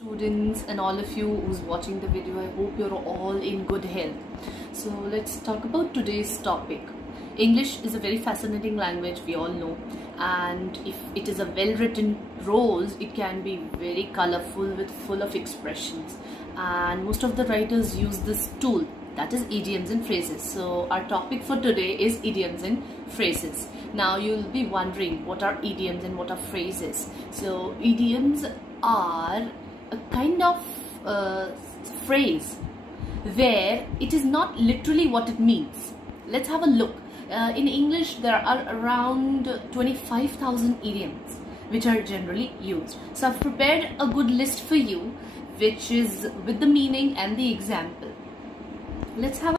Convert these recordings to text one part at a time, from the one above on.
Students and all of you who's watching the video, I hope you're all in good health. So let's talk about today's topic. English is a very fascinating language, we all know, and if it is a well written prose, it can be very colorful with full of expressions, and most of the writers use this tool, that is idioms and phrases. So our topic for today is idioms and phrases. Now you'll be wondering, what are idioms and what are phrases? So idioms are a kind of phrase where it is not literally what it means. Let's have a look. In English, there are around 25,000 idioms which are generally used. So I've prepared a good list for you, which is with the meaning and the example. Let's have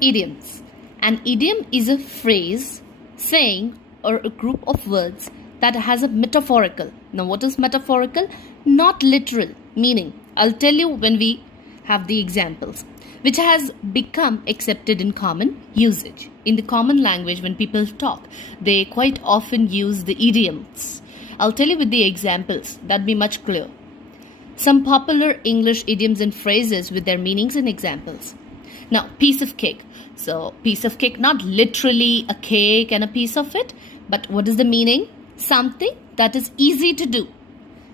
idioms. An idiom is a phrase, saying, or a group of words that has a metaphorical. Now, what is metaphorical? Not literal meaning. I'll tell you when we have the examples. Which has become accepted in common usage. In the common language, when people talk, they quite often use the idioms. I'll tell you with the examples. That'd be much clearer. Some popular English idioms and phrases with their meanings and examples. Now, piece of cake. So, piece of cake, not literally a cake and a piece of it, but what is the meaning? Something that is easy to do.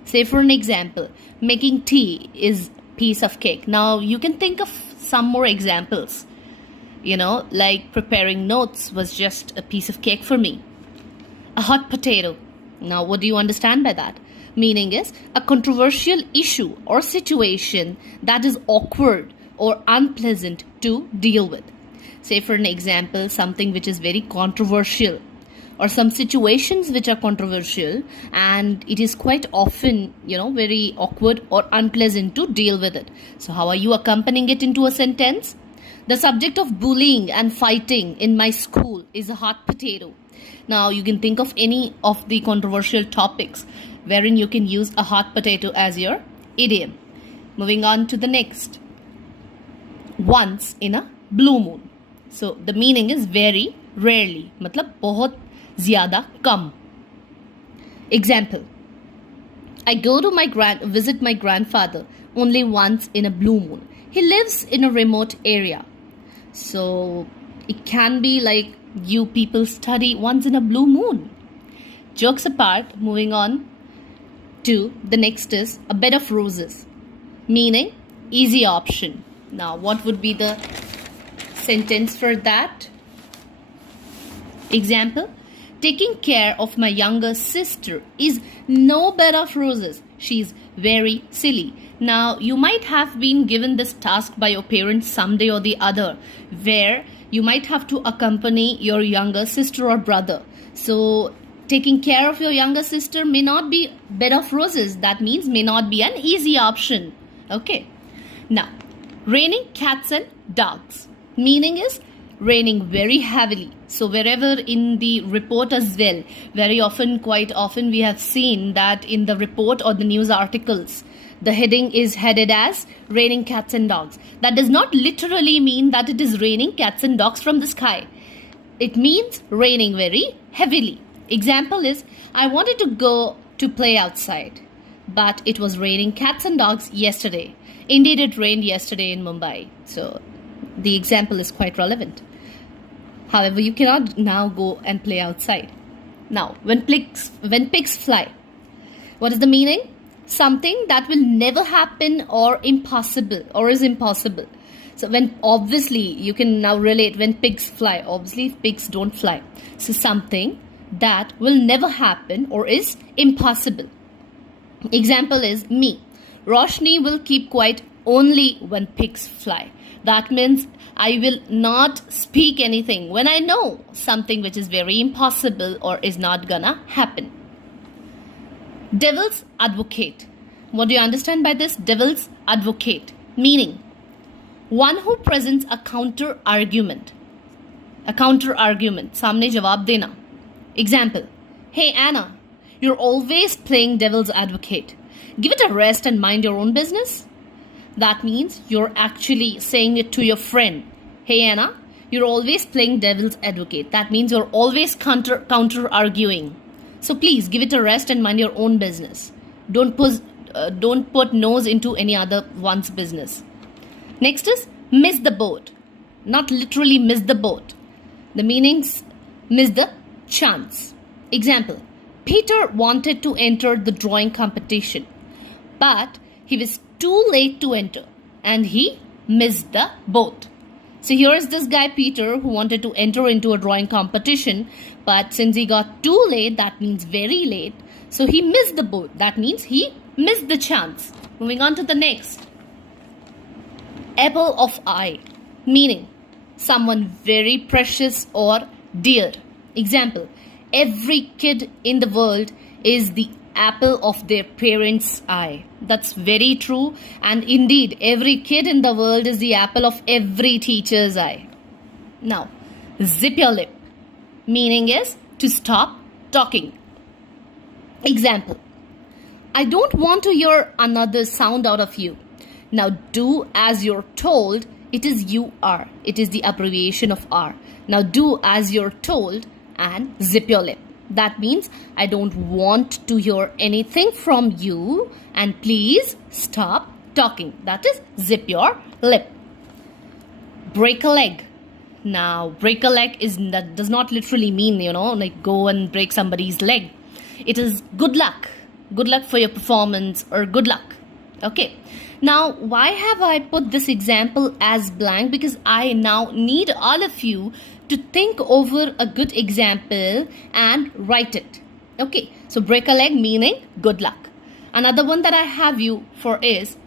Say for an example, making tea is piece of cake. Now, you can think of some more examples. Like preparing notes was just a piece of cake for me. A hot potato. Now, what do you understand by that? Meaning is a controversial issue or situation that is awkward or unpleasant to deal with. Say for an example, something which is very controversial, or some situations which are controversial and it is quite often, very awkward or unpleasant to deal with it. So how are you accompanying it into a sentence? The subject of bullying and fighting in my school is a hot potato. Now you can think of any of the controversial topics wherein you can use a hot potato as your idiom. Moving on to the next. Once in a blue moon. So the meaning is very rarely. मतलब बहुत ज़्यादा कम. Example. I go to visit my grandfather only once in a blue moon. He lives in a remote area. So it can be like you people study once in a blue moon. Jokes apart, moving on to the next is a bed of roses. Meaning easy option. Now what would be the sentence for that? Example. Taking care of my younger sister is no bed of roses. She's very silly. Now, you might have been given this task by your parents someday or the other, where you might have to accompany your younger sister or brother. So, taking care of your younger sister may not be bed of roses. That means may not be an easy option. Okay. Now, raining cats and dogs. Meaning is raining very heavily. So wherever in the report as well, quite often we have seen that in the report or the news articles, the heading is headed as raining cats and dogs. That does not literally mean that it is raining cats and dogs from the sky. It means raining very heavily. Example is, I wanted to go to play outside, but it was raining cats and dogs yesterday. Indeed, it rained yesterday in Mumbai. So the example is quite relevant. However, you cannot now go and play outside. Now, when pigs fly, what is the meaning? Something that will never happen or is impossible. So obviously, you can now relate when pigs fly. Obviously, pigs don't fly. So something that will never happen or is impossible. Example is me. Roshni will keep quiet only when pigs fly. That means I will not speak anything when I know something which is very impossible or is not gonna happen. Devil's advocate. What do you understand by this? Devil's advocate. Meaning, one who presents a counter argument. A counter argument. Samne jawab dena. Example. Hey Anna, you're always playing devil's advocate. Give it a rest and mind your own business. That means you're actually saying it to your friend. Hey Anna, you're always playing devil's advocate. That means you're always counter arguing. So please give it a rest and mind your own business. Don't don't put nose into any other one's business. Next is miss the boat. Not literally miss the boat. The meanings miss the chance. Example, Peter wanted to enter the drawing competition, but he was too late to enter and he missed the boat. So here's this guy Peter who wanted to enter into a drawing competition, but since he got too late, that means very late, so he missed the boat. That means he missed the chance. Moving on to the next. Apple of eye, meaning someone very precious or dear. Example, every kid in the world is the apple of their parents' eye. That's very true, and indeed every kid in the world is the apple of every teacher's eye. Now, zip your lip, meaning is to stop talking. Example, I don't want to hear another sound out of you. Now do as you're told. It is you are. It is the abbreviation of are. Now do as you're told and zip your lip. That means I don't want to hear anything from you and please stop talking. That is zip your lip. Break a leg. Now break a leg that does not literally mean, like go and break somebody's leg. It is good luck. Good luck for your performance or good luck. Okay. Now, why have I put this example as blank? Because I now need all of you to think over a good example and write it. Okay, so break a leg meaning good luck. Another one that I have you for is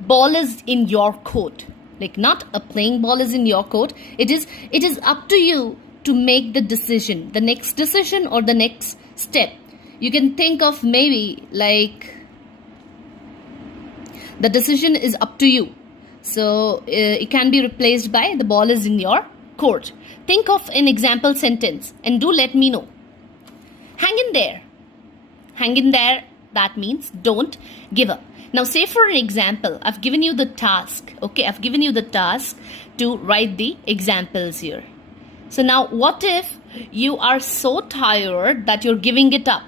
ball is in your court. Like not a playing ball is in your court. It is up to you to make the decision, the next decision or the next step. You can think of maybe like the decision is up to you. So it can be replaced by the ball is in your court. Think of an example sentence and do let me know. Hang in there. Hang in there, that means don't give up. Now say for an example, I've given you the task. Okay, I've given you the task to write the examples here. So now what if you are so tired that you're giving it up?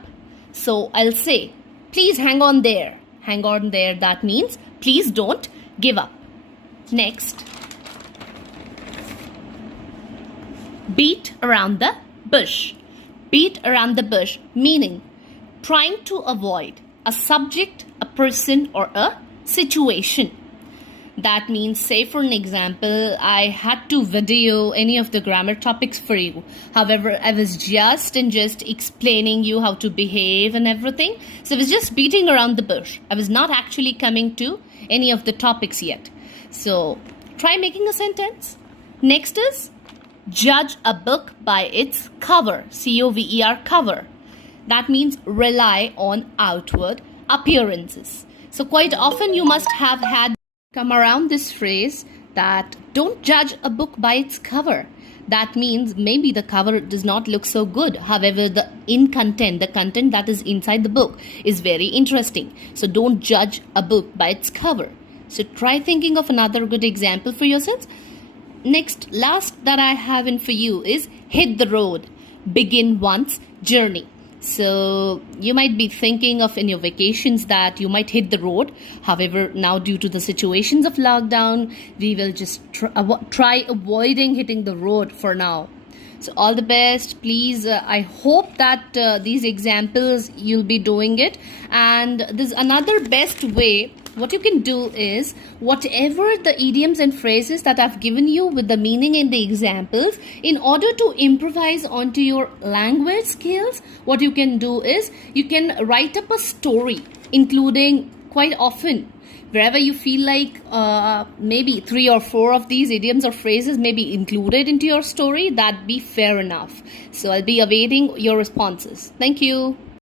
So I'll say, please hang on there. Hang on there, that means please don't give up. Next. Beat around the bush. Beat around the bush meaning trying to avoid a subject, a person or a situation. That means, say for an example, I had to video any of the grammar topics for you. However, I was just explaining you how to behave and everything. So I was just beating around the bush. I was not actually coming to any of the topics yet. So try making a sentence. Next is judge a book by its cover. C-O-V-E-R, cover. That means rely on outward appearances. So quite often you must have had come around this phrase that don't judge a book by its cover. That means maybe the cover does not look so good. However, the content that is inside the book is very interesting. So don't judge a book by its cover. So try thinking of another good example for yourselves. Next, last that I have in for you is hit the road. Begin one's journey. So you might be thinking of in your vacations that you might hit the road. However, now due to the situations of lockdown, we will just try avoiding hitting the road for now. So all the best. Please, I hope that these examples you'll be doing it. And there's another best way. What you can do is, whatever the idioms and phrases that I've given you with the meaning in the examples, in order to improvise onto your language skills, what you can do is, you can write up a story, including quite often, wherever you feel like maybe 3 or 4 of these idioms or phrases may be included into your story, that'd be fair enough. So I'll be awaiting your responses. Thank you.